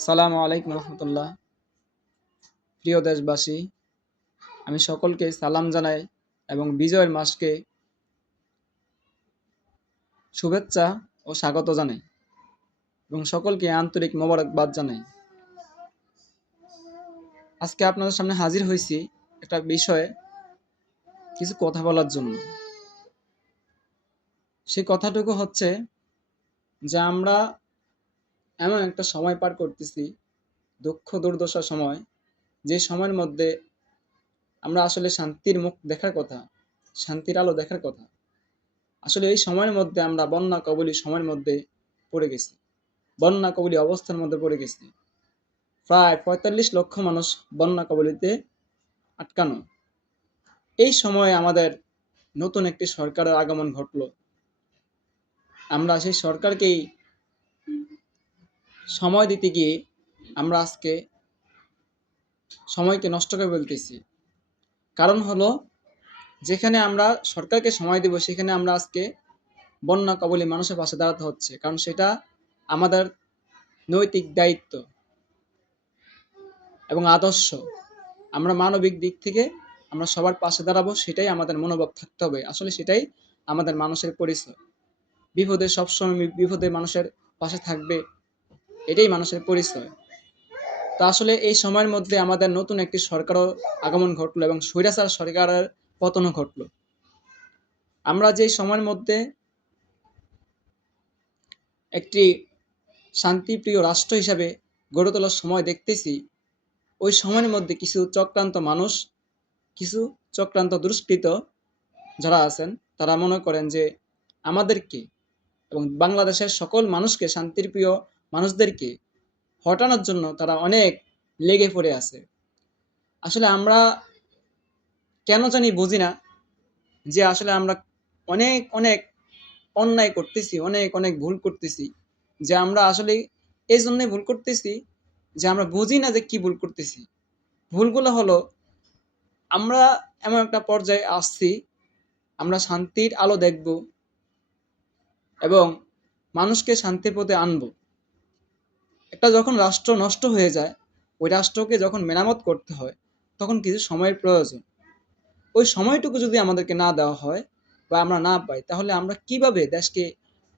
সালামু আলাইকুম রহমতুল্লাহ। প্রিয় দেশবাসী, আমি সকলকে সালাম জানাই এবং বিজয়ের মাসকে শুভেচ্ছা ও স্বাগত জানাই এবং সকলকে আন্তরিক মোবারকবাদ জানাই। আজকে আপনাদের সামনে হাজির হয়েছি একটা বিষয়ে কিছু কথা বলার জন্য। সেই কথাটুকু হচ্ছে যে আমরা এমন একটা সময় পার করতেছি, দুঃখ দুর্দশার সময়, যে সময়ের মধ্যে আমরা আসলে শান্তির মুখ দেখার কথা, শান্তির আলো দেখার কথা। আসলে এই সময়ের মধ্যে আমরা বন্যা কবলী সময়ের মধ্যে পড়ে গেছি, বন্যা কবলী অবস্থার মধ্যে পড়ে গেছি। প্রায় ৪৫ লক্ষ মানুষ বন্যা কবলীতে আটকানো। এই সময়ে আমাদের নতুন একটি সরকারের আগমন ঘটলো। আমরা সেই সরকারকেই সময় দিতে গিয়ে আমরা আজকে সময়কে নষ্ট করে ফেলতেছি। কারণ হলো, যেখানে আমরা সরকারকে সময় দেব সেখানে আমরা আজকে বন্যা কবলী মানুষের পাশে দাঁড়াতে হচ্ছে, কারণ সেটা আমাদের নৈতিক দায়িত্ব এবং আদর্শ। আমরা মানবিক দিক থেকে আমরা সবার পাশে দাঁড়াবো, সেটাই আমাদের মনোভাব থাকতে হবে। আসলে সেটাই আমাদের মানুষের পরিচয়। বিপদে সবসময় বিপদে মানুষের পাশে থাকবে, এটাই মানুষের পরিচয়। তা আসলে এই সময়ের মধ্যে আমাদের নতুন একটি সরকারও আগমন ঘটলো এবং স্বৈরাচার সরকারের পতনও ঘটলো। আমরা যে সময়ের মধ্যে একটি শান্তিপ্রিয় রাষ্ট্র হিসাবে গড়ে তোলার সময় দেখতেছি, ওই সময়ের মধ্যে কিছু চক্রান্ত মানুষ, কিছু চক্রান্ত দুষ্কৃত যারা আছেন, তারা মনে করেন যে আমাদেরকে এবং বাংলাদেশের সকল মানুষকে, শান্তির প্রিয় মানুষদেরকে হটানোর জন্য তারা অনেক লেগে পড়ে আছে। আসলে আমরা কেন জানি বুঝি না যে আসলে আমরা অনেক অনেক অন্যায় করতেছি, অনেক অনেক ভুল করতেছি। যে আমরা আসলে এই জন্যই ভুল করতেছি যে আমরা বুঝি না যে কি ভুল করতেছি। ভুলগুলো হলো, আমরা এমন একটা পর্যায়ে আসছি, আমরা শান্তির আলো দেখব এবং মানুষকে শান্তির পথে আনবো। একটা যখন রাষ্ট্র নষ্ট হয়ে যায়, ওই রাষ্ট্রকে যখন মেরামত করতে হয়, তখন কিছু সময়ের প্রয়োজন। ওই সময়টুকু যদি আমাদেরকে না দেওয়া হয় বা আমরা না পাই, তাহলে আমরা কিভাবে দেশকে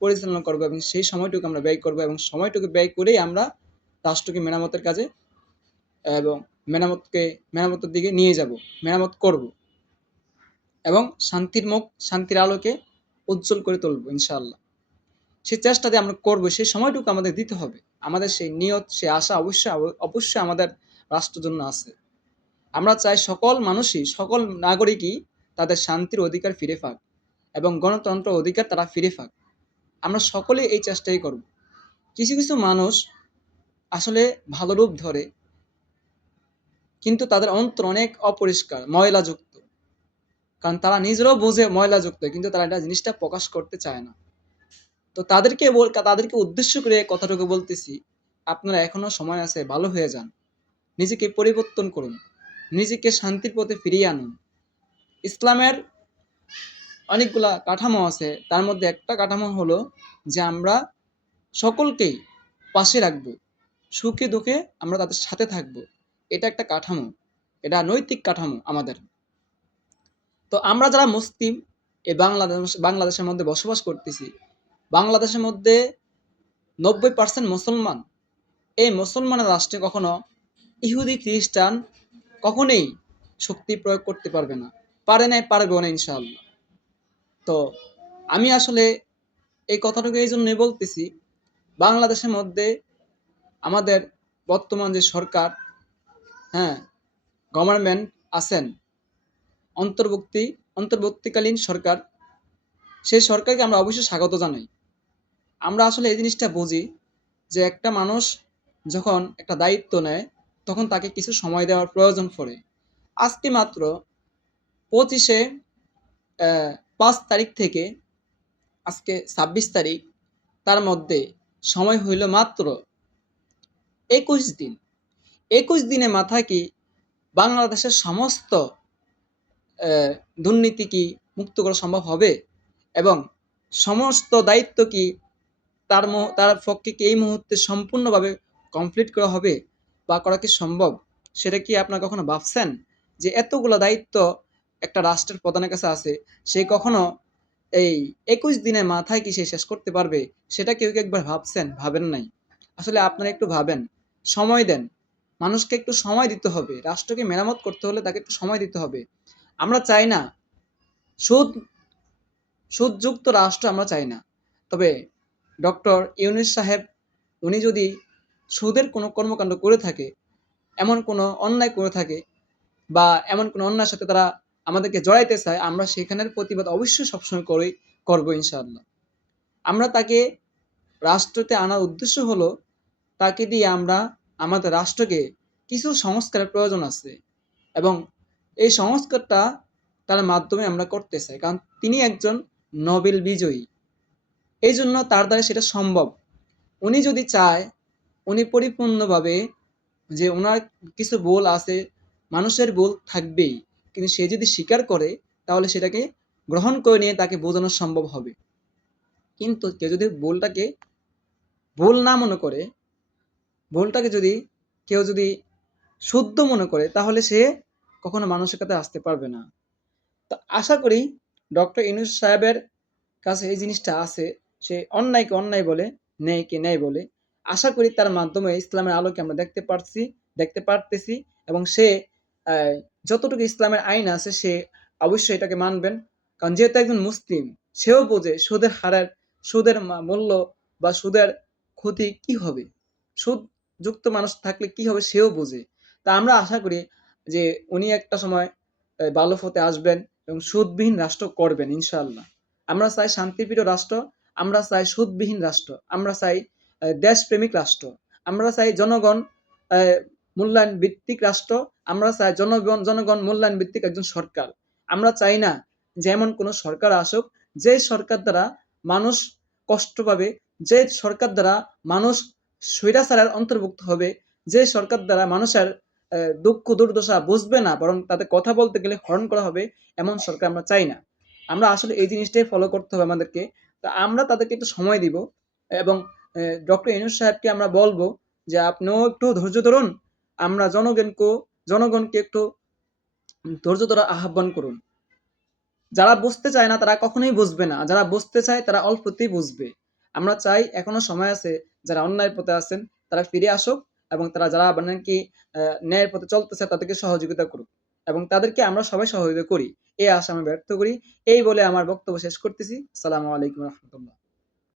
পরিচালনা করবো এবং সেই সময়টুকু আমরা ব্যয় করবো এবং সময়টুকু ব্যয় করেই আমরা রাষ্ট্রকে মেরামতের কাজে এবং মেরামতের দিকে নিয়ে যাব, মেরামত করব এবং শান্তির মুখ, শান্তির আলোকে উজ্জ্বল করে তুলবো ইনশাআল্লাহ। সেই চেষ্টাতে আমরা করবো, সেই সময়টুকু আমাদের দিতে হবে। আমাদের সেই নিয়ত, সেই আশা অবশ্যই অবশ্যই আমাদের রাষ্ট্রের জন্য আছে। আমরা চাই সকল মানুষই, সকল নাগরিকই তাদের শান্তির অধিকার ফিরে পাক এবং গণতন্ত্র অধিকার তারা ফিরে পাক। আমরা সকলেই এই চেষ্টাই করব। কিছু কিছু মানুষ আসলে ভালো রূপ ধরে, কিন্তু তাদের অন্তর অনেক অপরিষ্কার, ময়লাযুক্ত। কারণ তারা নিজেরাও বোঝে ময়লাযুক্ত, কিন্তু তারা এটা জিনিসটা প্রকাশ করতে চায় না। তো তাদেরকে উদ্দেশ্য করে কথাটুকু বলতেছি, আপনারা এখনো সময় আছে, ভালো হয়ে যান, নিজেকে পরিবর্তন করুন, নিজেকে শান্তির পথে ফিরিয়ে আনুন। ইসলামের অনেকগুলা কাঠামো আছে, তার মধ্যে একটা কাঠামো হলো যে আমরা সকলকেই পাশে রাখবো, সুখে দুঃখে আমরা তাদের সাথে থাকবো। এটা একটা কাঠামো, এটা নৈতিক কাঠামো আমাদের। তো আমরা যারা মুসলিম, এই বাংলাদেশের মধ্যে বসবাস করতেছি, বাংলাদেশের মধ্যে 90% মুসলমান। এই মুসলমানের রাষ্ট্রে কখনো ইহুদি খ্রিস্টান কখনোই শক্তি প্রয়োগ করতে পারবে না, পারে নাই, পারবেও না ইনশাআল্লাহ। তো আমি আসলে এই কথাটুকু এই জন্যই বলতেছি, বাংলাদেশের মধ্যে আমাদের বর্তমান যে সরকার, হ্যাঁ, গভর্নমেন্ট আছেন, অন্তর্বর্তীকালীন সরকার, সেই সরকারকে আমরা অবশ্যই স্বাগত জানাই। আমরা আসলে এই জিনিসটা বুঝি যে একটা মানুষ যখন একটা দায়িত্ব নেয়, তখন তাকে কিছু সময় দেওয়ার প্রয়োজন পড়ে। আজকে মাত্র 25শে 5 তারিখ থেকে আজকে 26 তারিখ, তার মধ্যে সময় হইল মাত্র 21 দিন। 21 দিনে মাথায় কি বাংলাদেশের সমস্ত দুর্নীতি কি মুক্ত করা সম্ভব হবে? এবং সমস্ত দায়িত্ব কি তার পক্ষে কি এই মুহূর্তে সম্পূর্ণভাবে কমপ্লিট করা হবে বা করা কি সম্ভব? সেটা কি আপনারা কখনো ভাবছেন? যে এতগুলো দায়িত্ব একটা রাষ্ট্রের প্রধানের কাছে আছে, সে কখনো এই ২১ দিনের মাথায় কি সে শেষ করতে পারবে? সেটা কেউ কি একবার ভাবছেন? ভাবেন নাই। আসলে আপনারা একটু ভাবেন, সময় দেন। মানুষকে একটু সময় দিতে হবে। রাষ্ট্রকে মেরামত করতে হলে তাকে একটু সময় দিতে হবে। আমরা চাই না সুদ সুদযুক্ত রাষ্ট্র আমরা চাই না। তবে ডক্টর ইউনূস সাহেব উনি যদি সুদের কোনো কর্মকাণ্ড করে থাকে, এমন কোনো অন্যায় করে থাকে বা এমন কোনো অন্যায়ের সাথে তারা আমাদেরকে জড়াইতে চায়, আমরা সেখানের প্রতিবাদ অবশ্যই সবসময় করবো ইনশাআল্লাহ। আমরা তাকে রাষ্ট্রতে আনার উদ্দেশ্য হলো তাকে দিয়ে আমরা আমাদের রাষ্ট্রকে কিছু সংস্কারের প্রয়োজন আছে এবং এই সংস্কারটা তার মাধ্যমে আমরা করতে চাই। কারণ তিনি একজন নোবেল বিজয়ী। এই জন্য তার দ্বারা সেটা সম্ভব। উনি যদি চায়, উনি পরিপূর্ণভাবে যে উনার কিছু ভুল আছে, মানুষের ভুল থাকবেই। কিন্তু সে যদি স্বীকার করে তাহলে সেটাকে গ্রহণ করে নিয়ে তাকে বোঝানো সম্ভব হবে। কিন্তু কেউ যদি ভুলটাকে ভুল না মনে করে, ভুলটাকে যদি কেউ যদি শুদ্ধ মনে করে তাহলে সে কখনো মানুষের কাছে আসতে পারবে না। তো আশা করি ডক্টর ইউনূস সাহেবের কাছে এই জিনিসটা আছে। সে অন্যায়কে অন্যায় বলে, ন্যায়কে ন্যায় বলে। আশা করি তার মাধ্যমে ইসলামের আলোকে আমরা দেখতে পারতেছি এবং সে যতটুকু ইসলামের আইন আছে সে অবশ্যই এটাকে মানবেন। কারণ যেহেতু একজন মুসলিম, সেও বোঝে সুদের মূল্য বা সুদের ক্ষতি কি হবে। সুদযুক্ত মানুষ থাকলে কি হবে সেও বোঝে। তা আমরা আশা করি যে উনি একটা সময় ভালো পথে আসবেন এবং সুদবিহীন রাষ্ট্র করবেন ইনশাআল্লাহ। আমরা চাই শান্তিপ্রিয় রাষ্ট্র, আমরা চাই সুদবিহীন রাষ্ট্র, আমরা চাই দেশপ্রেমিক রাষ্ট্র, আমরা চাই জনগণ মূল্যায়ন ভিত্তিক রাষ্ট্র, আমরা চাই জনগণ মূল্যায়ন ভিত্তিক একজন সরকার। আমরা চাই না যে এমন কোনো সরকার আসুক যে সরকার দ্বারা মানুষ কষ্ট পাবে, যে সরকার দ্বারা মানুষ স্বৈরাচারের অন্তর্ভুক্ত হবে, যে সরকার দ্বারা মানুষের দুঃখ দুর্দশা বুঝবে না, বরং তাদের কথা বলতে গেলে হরণ করা হবে, এমন সরকার আমরা চাই না। আমরা আসলে এই জিনিসটাই ফলো করতে হবে আমাদেরকে। তো আমরা তাদেরকে একটু সময় দিব এবং ডক্টর ইউনূস সাহেবকে আমরা বলবো যে আপনিও একটু ধৈর্য ধরুন। আমরা জনগণকে একটু ধৈর্য ধরার আহ্বান করুন। যারা বুঝতে চায় না তারা কখনোই বুঝবে না। যারা বুঝতে চায় তারা অল্পতেই বুঝবে। আমরা চাই এখনো সময় আছে, যারা অন্যায়ের পথে আছেন তারা ফিরে আসুক এবং যারা নাকি ন্যায়ের পথে চলতেছে তাদেরকে সহযোগিতা করুক এবং তাদেরকে আমরা সবাই সহযোগিতা করি। এই আশা আমি ব্যক্ত করি। এই বলে আমার বক্তব্য শেষ করতেছি। আসসালামু আলাইকুম ওয়া রাহমাতুল্লাহ।